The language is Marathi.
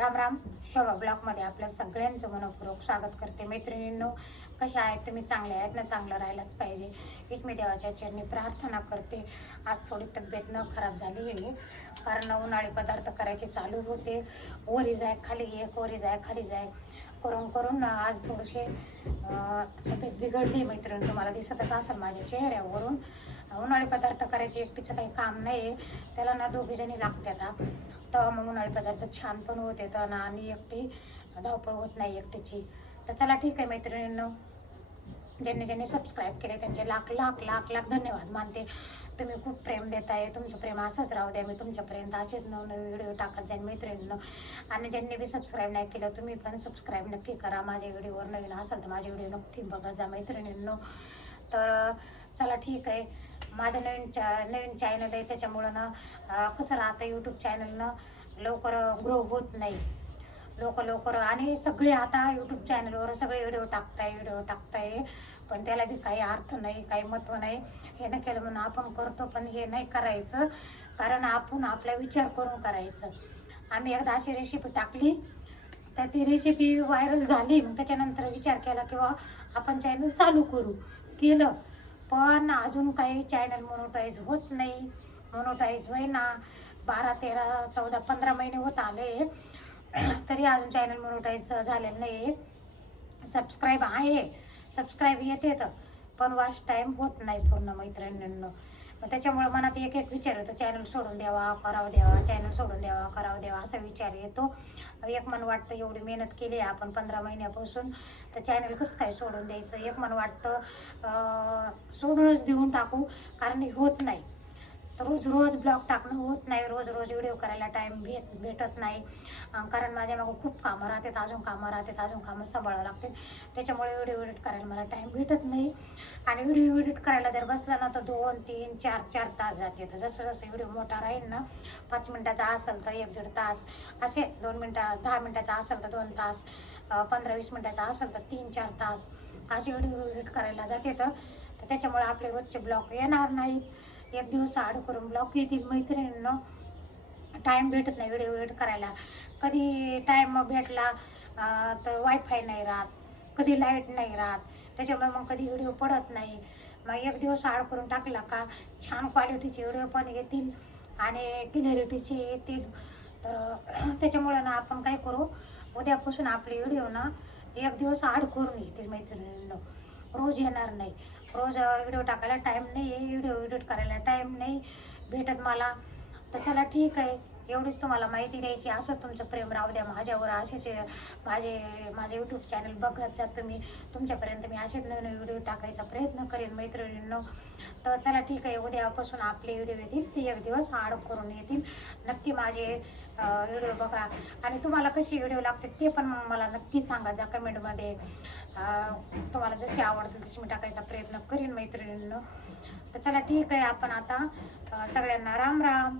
राम राम. शोभा ब्लॉगमध्ये आपल्या सगळ्यांचं मनपूर्वक स्वागत करते. मैत्रिणींनो, कशा आहेत तुम्ही? चांगले आहेत ना? चांगलं राहायलाच पाहिजे हीच मी देवाच्या चरणी प्रार्थना करते. आज थोडी तब्येत न खराब झाली आहे, कारण उन्हाळी पदार्थ करायचे चालू होते. वरी जाय खाली एक, वरी जाय खाली जाय करून करून आज थोडीशी तब्येत बिघडली. मैत्रिणी, तुम्हाला दिसतच असेल माझ्या चेहऱ्यावरून. उन्हाळी पदार्थ करायचे एकटीचं काही काम नाही आहे, त्याला ना दोघी जणी लागतात. तेव्हा मग उन्हाळी पदार्थ छान पण होते तर ना, आणि एकटी धावपळ होत नाही एकटीची. तर चला ठीक आहे मैत्रिणींनो, ज्यांनी ज्यांनी सबस्क्राईब केले त्यांचे लाख लाख लाख लाख धन्यवाद मानते. तुम्ही खूप प्रेम देताय, तुमचं प्रेम असंच राहू द्या. मी तुमच्यापर्यंत असेच नवनवीन व्हिडिओ टाकत जाईन मैत्रिणींनो. आणि ज्यांनी बी सबस्क्राईब नाही केलं तुम्ही पण सबस्क्राईब नक्की करा. माझ्या व्हिडिओवर नवीन असेल तर माझे व्हिडिओ नक्की बघा जा मैत्रिणींनो. तर चला ठीक आहे. माझं नवीन चॅनल आहे, त्याच्यामुळं ना कसं राहतं, यूट्यूब चॅनलनं लवकर ग्रो होत नाही लवकर. आणि सगळे आता यूट्यूब चॅनलवर सगळे व्हिडिओ टाकताय, पण त्याला बी काही अर्थ नाही, काही महत्त्व नाही. हे नाही केलं म्हणून आपण करतो, पण हे नाही करायचं, कारण आपण आपला विचार करून करायचं. आम्ही एकदा अशी रेसिपी टाकली तर ती रेसिपी व्हायरल झाली. मग त्याच्यानंतर विचार केला किंवा आपण चॅनल चालू केलं, पण अजून काही चॅनल मोनोटाईज होत नाही. मोनोटाईज होईना. 12, 13, 14, 15 महिने होत आले तरी अजून चॅनल मोनोटाईज झालेलं नाही. सबस्क्राईब आहे, सबस्क्राईब येते तर, पण वॉच टाईम होत नाही पूर्ण मैत्रिणींनो. मग त्याच्यामुळं मनात एक विचार येतो, चॅनल सोडून द्यावा करावं द्यावा, चॅनल सोडून द्यावा करावं द्यावा असा विचार येतो. एक मन वाटतं एवढी मेहनत केली आपण 15 महिन्यापासून, तर चॅनल कसं काय सोडून द्यायचं. एक मन वाटतं सोडूनच देऊन टाकू, कारण हे होत नाही. रोज ब्लॉग टाकणं होत नाही, रोज व्हिडिओ करायला टाईम भेटत नाही, कारण माझ्या मागं खूप कामं राहतात, अजून कामं सांभाळावं लागते. त्याच्यामुळे व्हिडिओ एडिट करायला मला टाईम भेटत नाही. आणि व्हिडिओ एडिट करायला जर बसला ना तर 2, 3, 4 तास जाते. तर जसं व्हिडिओ मोठा राहील ना, 5 मिनटाचा असेल तर 1-1.5 तास, असे 2 मिनटं 10 मिनटाचा असेल तर 2 तास, 15-20 मिनटाचा असेल तर 3-4 तास असे व्हिडिओ एडिट करायला जाते. तर त्याच्यामुळे आपले रोजचे ब्लॉग येणार नाहीत. एक दिवस आड करून ब्लॉग येतील मैत्रिणींनो. टाईम भेटत नाही व्हिडिओ एडिट करायला. कधी टाईम भेटला तर वायफाय नाही राहत, कधी लाईट नाही राहत, त्याच्यामुळे मग कधी व्हिडिओ पडत नाही. मग एक दिवस आड करून टाकला का छान क्वालिटीचे व्हिडिओ पण येतील आणि क्लिअरिटीचे येतील. तर त्याच्यामुळं ना आपण काय करू, उद्यापासून आपले व्हिडिओ ना एक दिवस आड करून येतील मैत्रिणींनो. रोज येणार नाही, रोज व्हिडिओ टाकायला टाईम नाही आहे, व्हिडिओ एडिट करायला टाईम नाही भेटत मला. तर चला ठीक आहे, एवढीच तुम्हाला माहिती द्यायची. असंच तुमचं प्रेम राहू द्या माझ्यावर. असेच माझे यूट्यूब चॅनल बघत जा तुम्ही. तुमच्यापर्यंत मी असेच नवीन व्हिडिओ टाकायचा प्रयत्न करेन मैत्रिणींनो. तर चला ठीक आहे, उद्यापासून आपले व्हिडिओ येतील ते एक दिवस आड करून येतील. नक्की माझे व्हिडिओ बघा, आणि तुम्हाला कशी व्हिडिओ लागते ते पण मग मला नक्की सांगा जा कमेंटमध्ये. तुम्हाला जशी आवडतील तशी मी टाकायचा प्रयत्न करीन मैत्रिणींनो. तर चला ठीक आहे, आपण आता सगळ्यांना राम राम.